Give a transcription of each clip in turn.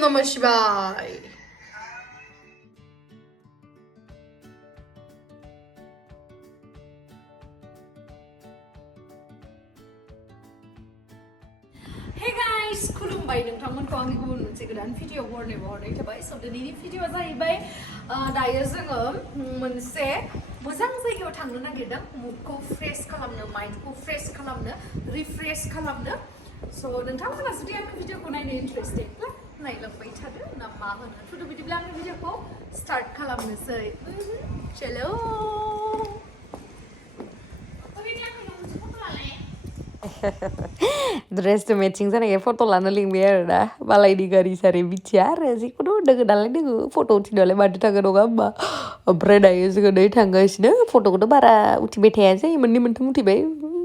Namah Shivaya. Hey guys, खुलुमबाय नोंथांमोनखौ आंनि गुबुन मोनसे गोदान भिडिअ हरनाय थाबाय स' दिनैनि भिडिअआ जाहैबाय दायो जोङो मोनसे मोजां जायगायाव थांनो नागिरदों मुडखौ फ्रेश खालामनो माइन्डखौ फ्रेश खालामनो रिफ्रेश खालामनो स' नोंथांमोना जुदि आंनि भिडिअखौ नायनो इन्टारेस्टेडब्ला नायलांबाय थादो ना मा होनो थ' बिदिब्ला आंनि भिडिअखौ स्टार्ट खालामनोसै चलो Dress to matching sana kayak foto lana link biar dah balai di garis hari bicara sih kudu dengan dalam itu foto uci dalam ada tangga doga ba berada ya sih kadai tangga sih dah foto kudu bara uci bete aja yang mending menemu tiba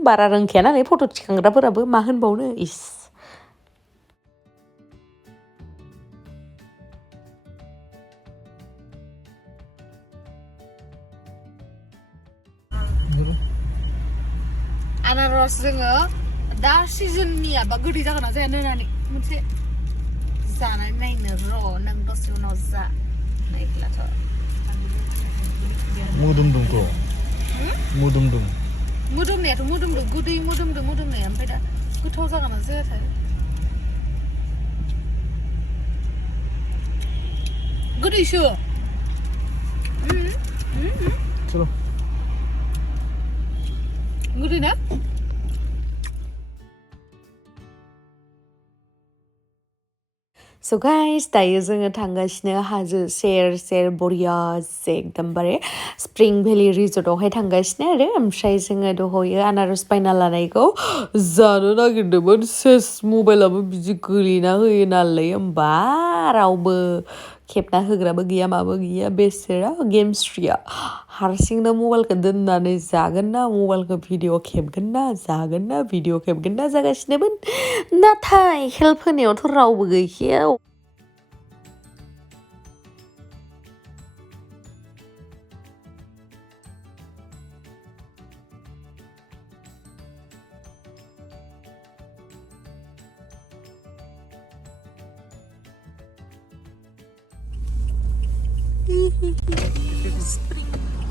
bara rangkaian lah foto cikang berapa berapa mahan bau nih is Anaros जोङो दा सिजननि आबा गोदै जागोन ना जाया नायनानै मोनसे जानानै नायनो र' नों दसे उनाव जा नायब्लाथ' मोदोमदोंथ' मोदोमनायाथ' मोदोमदों गोदै मोदोमनाया ओमफ्राय दा गोथाव जागोन ना जायाथाय गोदैसो चलो गोदै ना So guys, dayo जोङो थांगासिनो हाजो सेर बरिया एकदमबारे स्प्रिं भेलि रिजर्टआवहाय थांगासिनो आरो ओमफ्राय जोङो दहयो आनारस बायना लानायखौ जानो नागिरदोंमोन सेस मबाइलाबो बिदि गोलैना होयो नालाय होमबा रावबो खेबना होग्राबो गैया माबो गैया बेसेरा गेमस्रिया हारसिंनो मबाइलखौ दोननानै जागोन ना मबाइलखौ भिडिअ खेबगोन ना जागोन ना भिडिअ खेबगोन ना जागासिनोमोन नाथाय हेल्प होनायावथ' रावबो गैखाया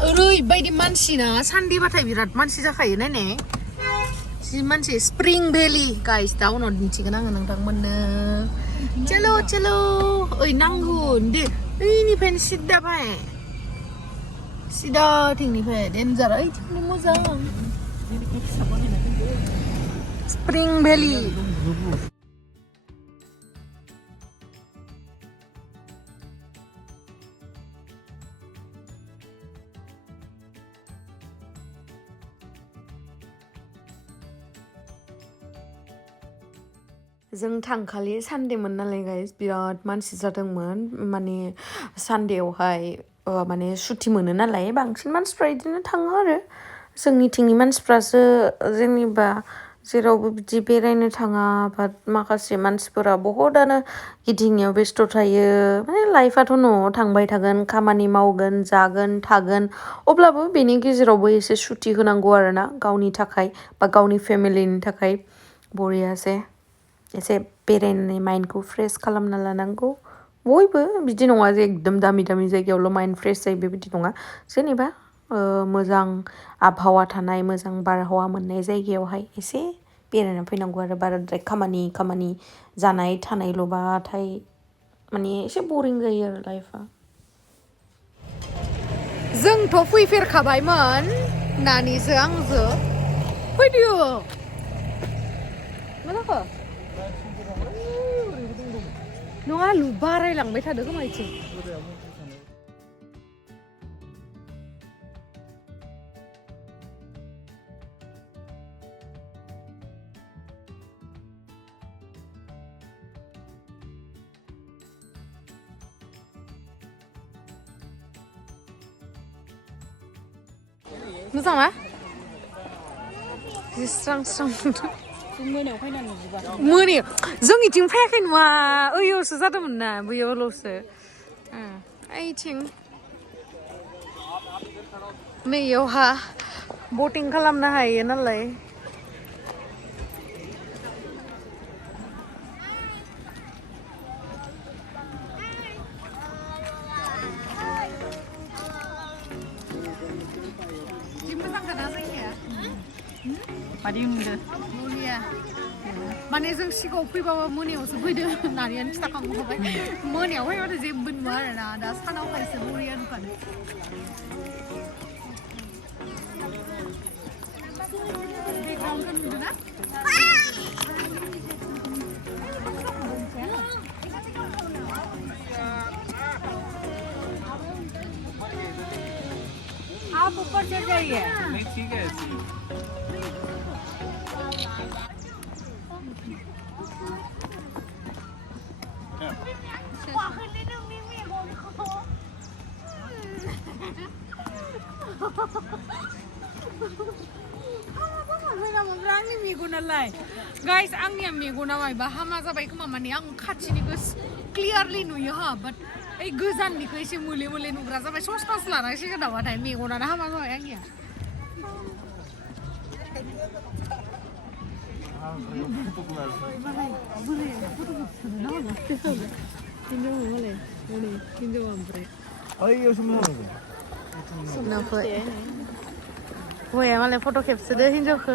ओरैबायदि मानसि ना सानदे बाथाय बिराद मानसि जाखायो नायनाय जि मानसि स्प्रिं भेलि गाइस दा उनाव दिन्थिगोन आङो नोंथांमोननो चलो ओइ नांगोन दे ओइनिफ्रायनो सिदा फाय सिदा थिंनिफ्राय डेन्जार ओइथिंनो मोजां स्प्रिं भेलि जों थांखालि सानडेमोन नालाय गाइस बिराद मानसि जादोंमोन माने सानडेआवहाय माने सुटि मोनो नालाय बांसिन मानसिफ्रा बिदिनो थाङो आरो जोंनिथिंनि मानसिफ्रासो जेनेबा जेरावबो बिदि बेरायनो थाङा बाट माखासे मानसिफोरा बहुदानो गिदिंनायाव बेस्थ' थायो माने लाइफआथ' न'आव थांबाय थागोन खामानि मावगोन जागोन थागोन अब्लाबो बेनि गेजेरावबो एसे सुटि होनांगौ आरोना गावनि थाखाय बा गावनि फेमिलिनि थाखाय बरियासे एसे बेरायनानै माइन्डखौ फ्रेश खालामना लानांगौ बयबो बिदि नङा जे एकदम दामि जायगायावल' माइन्ड फ्रेश जायो बेबायदि नङा जेनेबा मोजां आबहावा थानाय मोजां बारहावा मोननाय जायगायावहाय एसे बेरायना फैनांगौ आरो बाराद्राय खामानि जानाय थानायल'बाथाय माने एसे बरिं जायो आरो लाइफआ जोंथ' फैफेरखाबायमोन नानिजों आंजों फैदो मा जाखो नङा बारायलांबाय थादों खोमा इथिं मोजां ना स्रां मोनायाव फैनानै मोनायाव जोंनिथिं फैयाखै नङा ओइयावसो जादोंमोन ना बैयावल'सो ओइथिं नैयावहा बोटिं खालामनो हायो नालाय मादि नुदो बरिया माने जों सिगाङाव फैबाबो मोनायावसो फैदो नारियानो खिथाखांबाय मोनायाव फैबाथाय जेबो नुवा आरोना दा सानाव खायसो बरिया नुखादो बेकग्राउन्डखौ नुदोंना आप ऊपर चढ़ जाइए नहीं ठीक है आंनि मेगनालाय गाइस आंनिया मेगना मायबा हामा जाबाय खोमा माने आं खाथिनिखौ क्लियारलि नुयो हा बाट ओइ गोजाननिखौ एसे मोले मोले नुग्रा जाबाय ससमासो लानांसिगोन नामाथाय मेगनानो हामा जाबाय आंनिया Ay, yo soy muy हौवाया मालाय फट' खेबसोदो हिन्जावखौ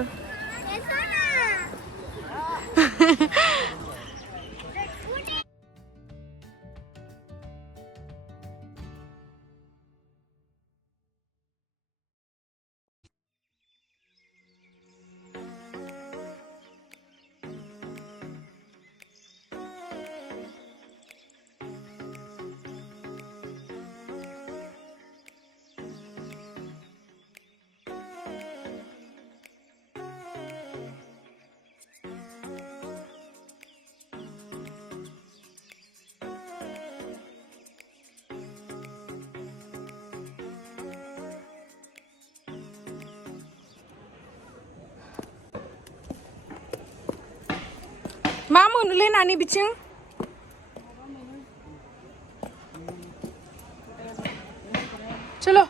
मा मोनोलै नानि बिथिं चलो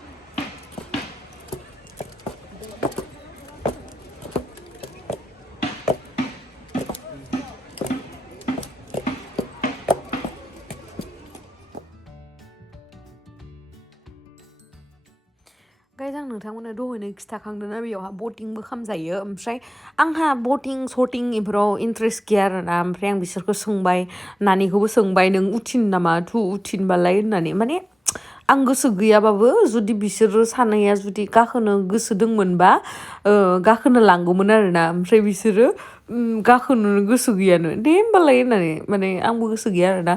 गाइस आं नोंथांमोननो दहायनो खिथाखांदोंना बेयावहा बटिंबो खालामजायो ओमफ्राय आंहा बटिं सटिं इफोराव इन्ट्रेस्ट गैया आरोना ओमफ्राय आं बिसोरखौ सोंबाय नानिखौबो सोंबाय नों उथिन नामा थु उथिनबालाय होननानै माने आं गोसो गैयाबाबो जुदि बिसोरो सानैया जुदि गाखोनो गोसो दंमोनबा गाखोनो लांगौमोन आरोना ओमफ्राय बिसोरो गाखोनो गोसो गैयानो दे होमबालाय होननानै माने आंबो गोसो गैया आरोना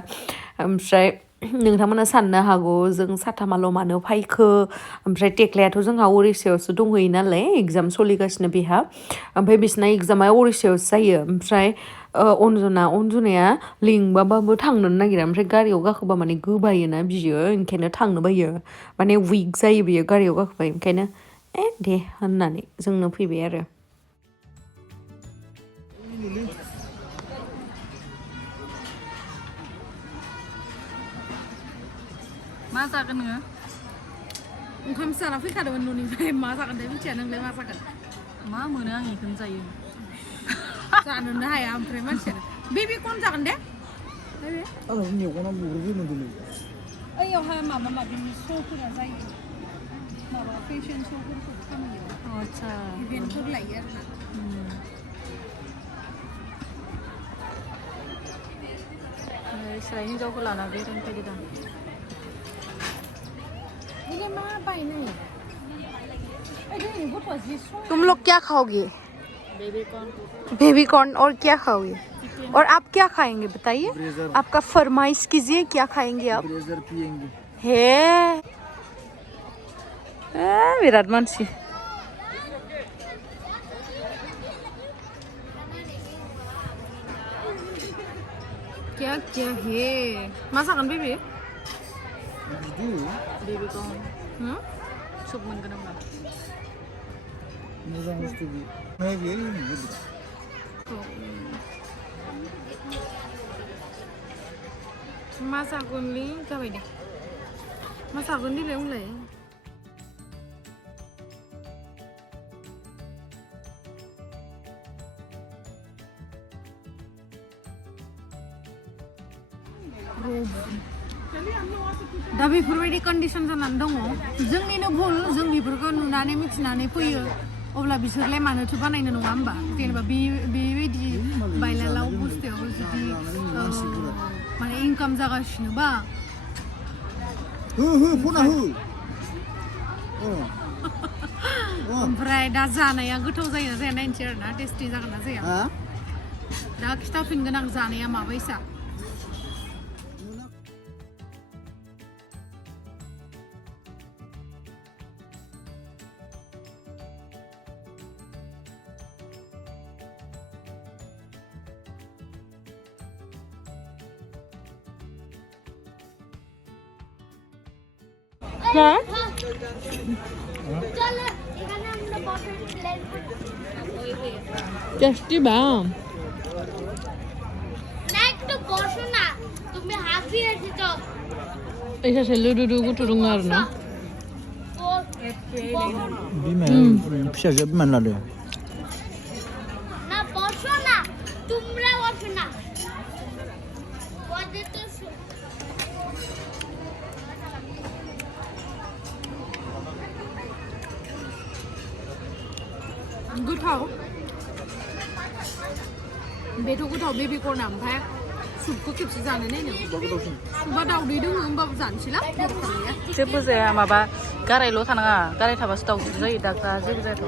ओमफ्राय नोंथांमोना साननो हागौ जों साथामाल' मानो फायखो ओमफ्राय टेक्लायाथ' जोंहा उरिस्सायावसो दंहैयो नालाय एग्जाम सोलिगासिनो बेहा ओमफ्राय बिसना एग्जामा उरिस्सायावसो जायो ओमफ्राय अनजुनाया लिंबाबाबो थांनो नागिरा ओमफ्राय गारियाव गाखोबा माने गोबायोना बियो ओंखायनो थांनो बायो माने उइक जायो बियो गारियाव गाखोबाय ओंखायनो दे होननानै जोंनो फैबाय आरो मा जागोन नोङो ओंखाम जाना फैखादोंमोन न'निफ्राय मा जागोन दे मिथिया नोंलाय मा जागोन मा मोनो आं इखौनो जायो जानोनो हाया ओमफ्राय मानसियानो बेबि कन जागोन दे आं मेगना मुरुगोनोलै ओइयावहाय माबा माबि श'फोरा जायो माबा फेशन श'फोरखौ खालामो आच्छा इभेन्टफोर लायो आरोना सोलाय हिन्जावखौ लाना बेरायनो फैदो दां तुम लोग क्या खाओगे बेबी बेबी कॉर्न और क्या खाओगे और आप क्या खाएंगे बताइए आपका फरमाइश कीजिए क्या खाएंगे आप ब्रेजर पिएंगे हे बिराद मानसि क्या क्या है मा जागोन बेबि बेबी कॉर्न सुप मोनगोन होमबा मोजां बुस्थु बियो मा जागोनलै जाबाय दे मा जागोन देलाय बुंलाय दा बेफोरबायदि कन्डिसन जानानै दङ जोंनिनो भुल जों बेफोरखौ नुनानै मिथिनानै फैयो अब्ला बिसोरलाय मानोथो बानायनो नङा होमबा जेनेबा बेबायदि बायलालाव बुस्थुआव जुदि माने इनकाम जागासिनोबा फना हो ओमफ्राय दा जानाया गोथाव जायोना जाया नायनोसै आरोना टेस्टि जागोन ना जाया दा खिथाफिनगोन आं जानाया माबायसा টেস্টি বা এটা সে লুডু গুটুরুং আর না बिमाया फिसाजोआ बिमानो लादो ना बसो ना तुमरा बसो ना बदे तो गोथाव बेथ' गोथाव बेबि कर्नआ ओमफ्राय सुपखौ खेबसे जानो नायनो सुपआ दावदै दङ होमबाबो जानोसैला जेबो जाया माबा गारायल' थानाङा गाराय थाबासो दावदै जायो दाग्रा जेबो जायाथ'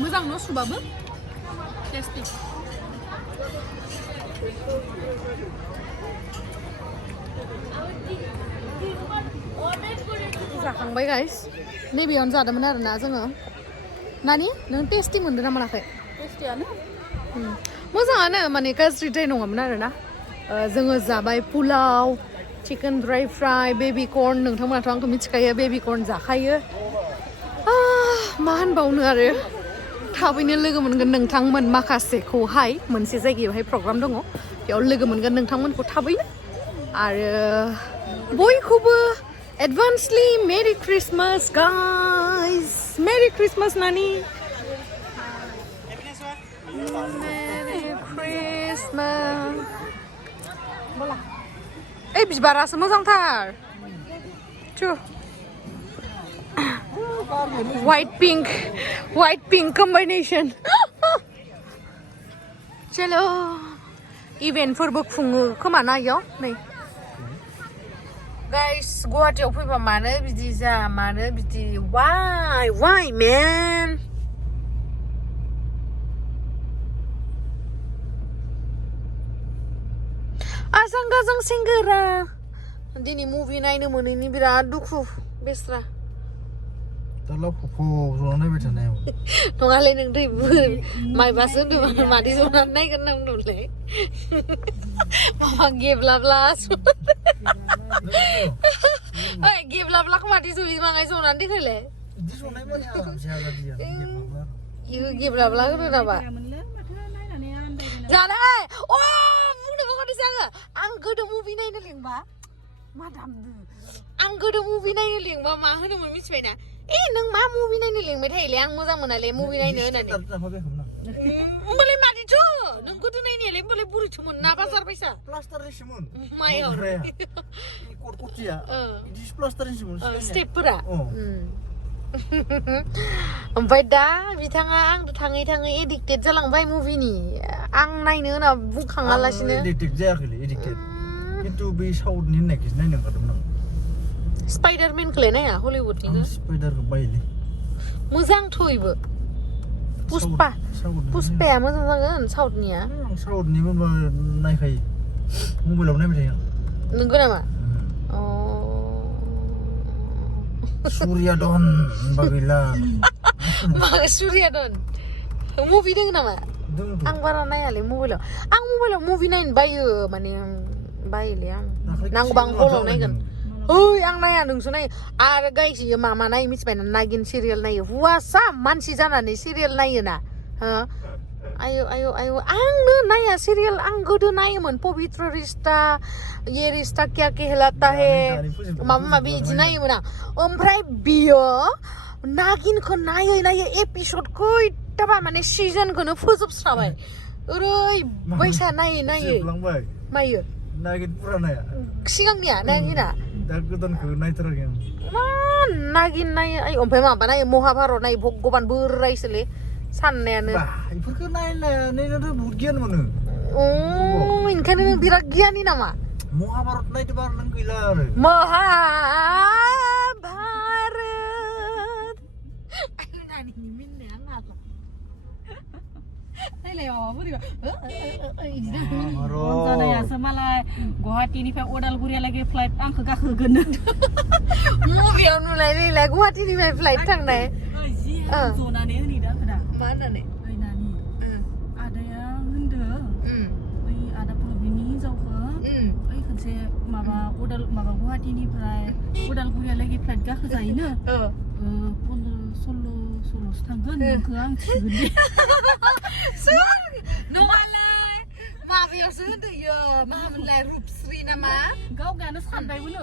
मोजां न' सुबाबो टेस्टि जाखांबाय गाइस नैबेयावनो जादोंमोन आरोना जोङो नानि नों टेस्टि मोनदों ना मोनाखै टेस्टियानो मोजाङानो माने गाज्रिद्राय नङामोन आरोना जोङो जाबाय पुलाव चिकेन ड्राइ फ्राइ बेबि कर्न नोंथांमोनाथ' आंखौ मिथिखायो बेबि कर्न जाखायो मा होनबावनो आरो थाबैनो लोगो मोनगोन नोंथांमोन माखासेखौहाय मोनसे जायगायावहाय प्रग्राम दङ बेयाव लोगो मोनगोन नोंथांमोनखौ थाबैनो आरो बयखौबो advancedly Merry Christmas guys Merry Christmas Nani Merry Christmas bola bibarasो मोजांथार cu white pink combination चलो इभेन्टफोरबो खुङो खोमा ना इयाव नै गाइस गुवाहाटीयाव फैबा मानो बिदि जा मानो बिदि why man आजां गाजां सेंग्रा दिनै मुभि नायनो मोनैनि बिराद दुखु बेस्रा दालाव फफ' ज'ना नायबाय थानायाव नङालै नों दैबो माइबासो होनदोंमोन मादै ज'नानै नायगोन होनना बुंदोंलै माबा गेब्लाब्ला गेब्लाब्लाखौ मादै ज'यै माङाय ज'नानै देखायलाय बिदि ज'नाय माने आरामसे आजादिया इयो गेब्लाब्ला होनो नामा जानो बुंनो बावगारदोंसो आं गोदो मुभि नायनो लिंबा मा दामदो आं गोदो मुभि नायनो लिंबा मा होनोमोन मिथिबायना नों मा मुभि नायनो लिंबाय थायोलै आं मोजां मोनालै मुभि नायनो होननानै होमबालाय मादिथ' नों गोदो नायनायालाय होमबालाय बुरैथोमोन ना बाजार बायसा प्लास्टारनिसोमोन मायाव कटकटिया बिदि प्लास्टारनिसोमोन स्टेपफोरा ओमफ्राय दा बिथाङा आंथ' थाङै थाङै एडिक्टेड जालांबाय मुभिनि आं नायनो होनना बुंखाङालासिनो एडिक्टेड जायाखैलै एडिक्टेड खिन्थु बै साउथनि होननायखौसो नायनो ओंखारदोंमोन आं स्पाइडारमेनखौलाय नाया हलिउडनिखौ स्पाइडारखौ बायोलै मोजांथ' इबो पुष्पाया मोजां जागोन साउथनिया साउथनि मोनबा नायखायो मबाइलाव नायबाय थायो आं नंगौ नामा सुरियादन होनबा गैला मा सुरियादन मुभि दङ नामा आं बारा नायालै मबाइलाव आं मबाइलाव मुभि नायनो बायो माने बायोलै आं नांगौबा आं हलाव नायगोन आं नाया नोंसो नायो आरो गायसियो मा नायो मिथिबाय ना नागिन सिरियाल नायो हुवासा मानसि जानानै सिरियाल नायोना आयु आंनो नाया सिरियाल आं गोदो नायोमोन पवित्र रिश्ता ये रिश्ता क्या कहलाता है माबा माबि बिदि नायोमोन आं ओमफ्राय बियो नागिनखौ नायै एपिसडखौ इत्ताबा माने सिजनखौनो फोजोबस्राबाय ओरैबायसा नायै मायो नागिन पुरानाया सिगांनिया नागिना दा गोदानखौ नायथाराखै आं मा नागिरनाय आय ओमफ्राय माबानाय महाभारत नाय भगबान बोरायसोलै साननायानो बा इफोरखौ नायनानैनोथ' बहुत गियान मोनो ओंखायनो नों बिराद गियानि नामा महाभारत नायदोबा नों गैला आरो महाभारत नानिनि मिन्नाया आंहा नायलाय माबा बोरैबा जानायासो मालाय गुवाहाटीनिफ्राय अदालगुरियालागै फ्लाइट आंखौ गाखोगोन मबेयाव नुलाय नैलाय गुवाहाटीनिफ्राय फ्लाइट थांनाय जनानै होनैदा खोदा मा होननानै ओइ नानि आदाया होनदो ओइ आदा प्रबिननि हिनजावखौ ओइ खनसे माबा गुवाहाटीनिफ्राय अदालगुरियालागै फ्लाइट गाखोजायोनो 15-16 थांगोन नोंखौ आं थिगोन दे नङालाय माबायावसो होनदोयो मा होनलाय रुपस्रि नामा गावगायानो सानबायमोन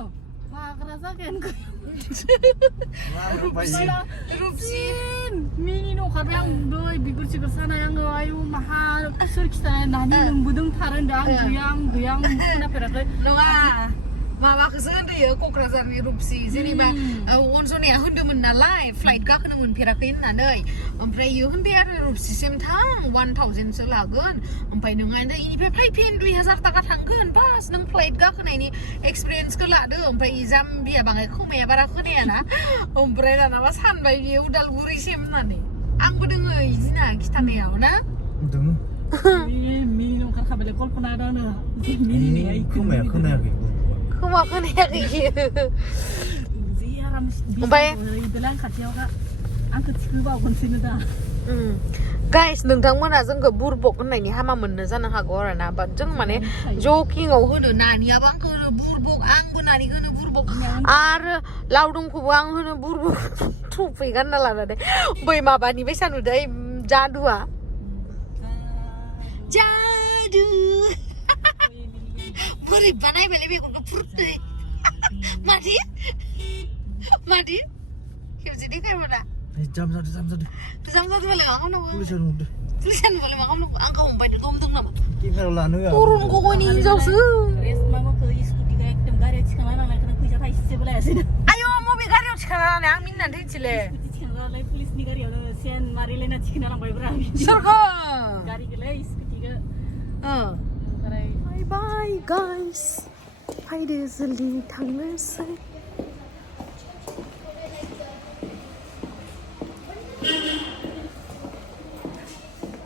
फाग्रा जागोन रुपसि मिनि नंखाबाय आं दै बिगुर सिगुर सानाय आङो आयु माहा सोर खिथानाय नानि नोंबोदों थार होनदों आं गैया आं खोनाफेराखै नङा माबाखौसो होनदोयो क'क्राझारनि रुपसि जेनेबा अनजनाया होनदोंमोन नालाय फ्लाइट गाखोनो मोनफेराखै होननानै ओमफ्राय इयो होनबाय आरो रुपसिसिम थां 1000सो लागोन ओमफ्राय नोङो इनिफ्राय फैफिन 2000 थाखा थांगोन बास नों फ्लाइट गाखोनायनि एक्सपिरियेन्सखौ लादो ओमफ्राय जाम्बिया बाङाय खोमाया बारा खोनायाना ओमफ्राय दानाबा सानबाय बियो उदालगुरिसिम होननानै आंबो दोङो इदिना खिथानायाव ना दङ मिनि नंखारखाबायलाय कल्पना दानो मिनिनाया खोमाया खोनायाखै खोमा खोनायाखै जि आराम ओमफ्राय आं खाथियाव आंखौ थिखोबावगोनसैनो दा गाइस नोंथांमोना जोंखौ बुरबक होननायनि हामा मोननो जानो हागौ आरो ना बाट जों माने जकिंआव होनो नानियाबो आंखौ होनो बुरबक आंबो नानिखौ होनो बुरबक आरो लावदुमखौबो आं होनो बुरबक टुपि गानना लानानै बै माबानि बायसा नुदों जादुआ जादु बोरैबा नायबायलै बेगरखौ फुरदो मादि खेबसे देखायबा दा जाम जादो जामजादोबालाय मा खालामनांगौ पुलिसा नुदो पुलिसा नुबालाय मा खालामनांगौ आंखौ हमबायदो दमदों नामा केमेरा लानो होआ तरुन गगयनि हिनजावसो माबाखौ स्कुटिखौ एकदम गारियाव थिखांना लांनायखौनो फैसा थाइसेबो लायासै आयौ मबे गारियाव थिखांना लानाय आं मिनिनानै थैनोसैलै स्कुटि थिखांनानै पुलिसनि गारियावनो सेन मारिलायना थिखांना लांबायब्रा सोरखौ गारिखौलाय स्कुटिखौ बाय बाय गाइस फायदो जल्दि थांनोसै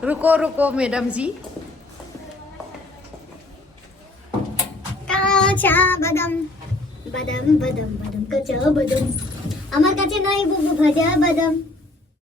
रुको मैडम जी কাঁচা বাদাম বাদাম বাদাম বাদাম কাঁচা বাদাম আমার কাছে নাই বুবু ভাজা বাদাম